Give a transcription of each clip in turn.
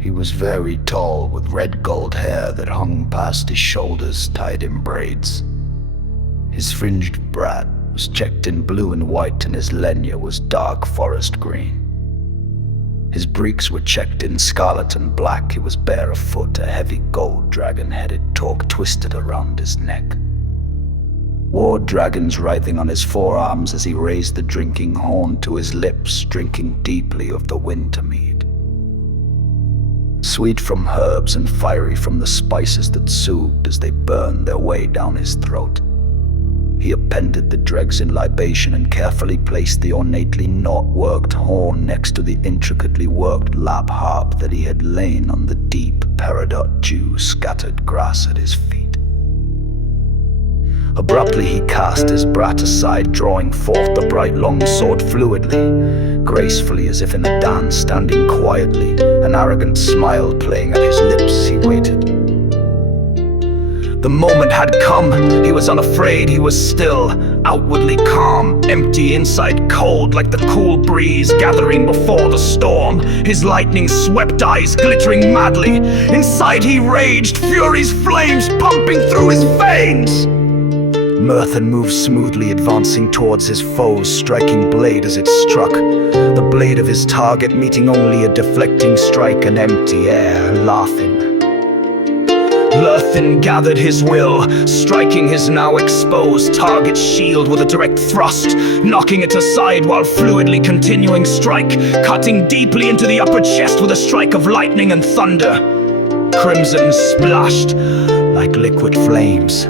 He was very tall, with red gold hair that hung past his shoulders, tied in braids. His fringed brat was checked in blue and white, and his lenya was dark forest green. His breeks were checked in scarlet and black. He was bare of foot, a heavy gold dragon-headed torque twisted around his neck. War dragons writhing on his forearms as he raised the drinking horn to his lips, drinking deeply of the winter mead. Sweet from herbs and fiery from the spices that soothed as they burned their way down his throat. He appended the dregs in libation and carefully placed the ornately knot-worked horn next to the intricately worked lap harp that he had lain on the deep peridot dew-scattered grass at his feet. Abruptly he cast his brat aside, drawing forth the bright long sword fluidly, gracefully as if in a dance, standing quietly, an arrogant smile playing at his lips. He waited. The moment had come. He was unafraid, he was still, outwardly calm, empty inside cold like the cool breeze gathering before the storm. His lightning-swept eyes glittering madly. Inside he raged, fury's flames pumping through his veins. Murthan moved smoothly, advancing towards his foe's striking blade as it struck, the blade of his target meeting only a deflecting strike and empty air, laughing. Murthan gathered his will, striking his now exposed target's shield with a direct thrust, knocking it aside while fluidly continuing strike, cutting deeply into the upper chest with a strike of lightning and thunder. Crimson splashed like liquid flames.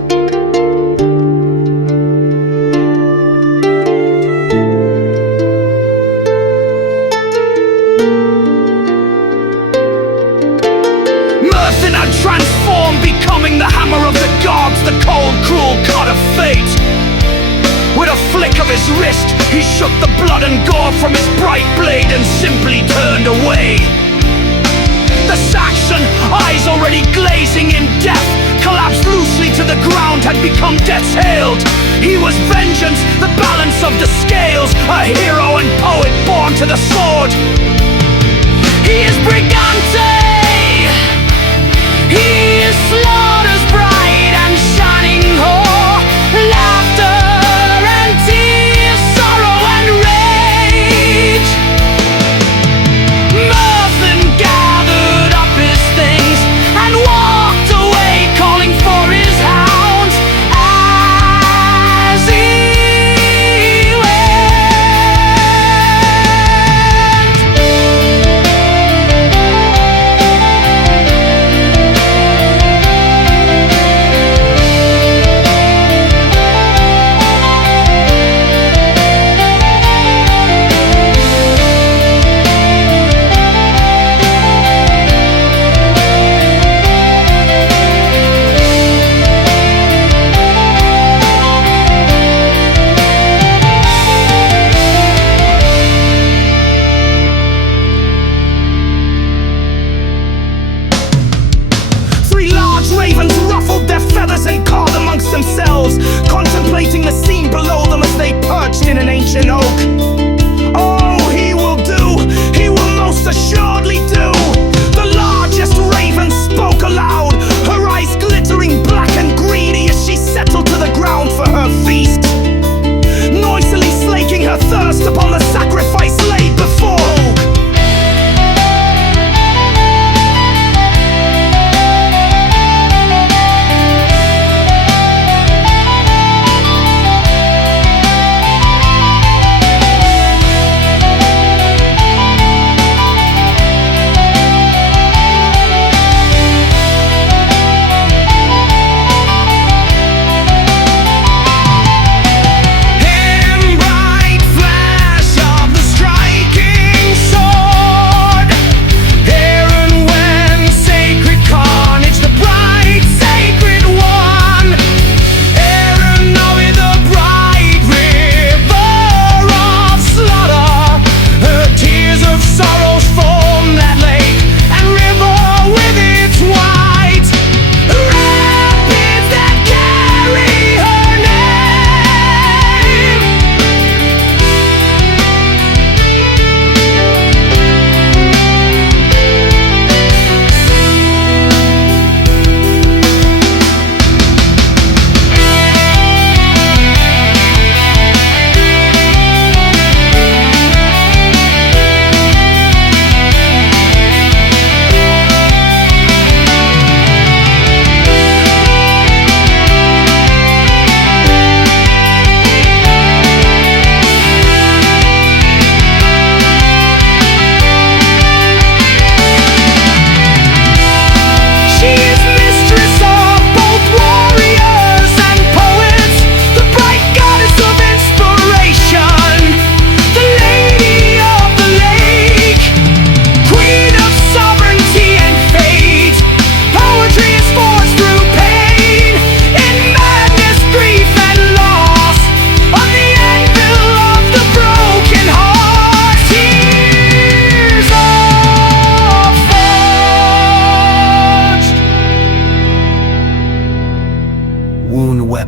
Transformed, becoming the hammer of the gods, the cold, cruel cut of fate. With a flick of his wrist, he shook the blood and gore from his bright blade and simply turned away. The Saxon, eyes already glazing in death, collapsed loosely to the ground, had become death's hailed. He was vengeance, the balance of the scales, a hero and poet born to the sword. He is Brigante! He is slaughter's bright and shining whore, laughter and tears, sorrow and rage. Murthan gathered up his things and walked away, calling for his hounds as he went.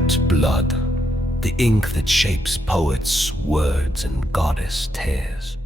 that blood, the ink that shapes poets' words and goddess tears.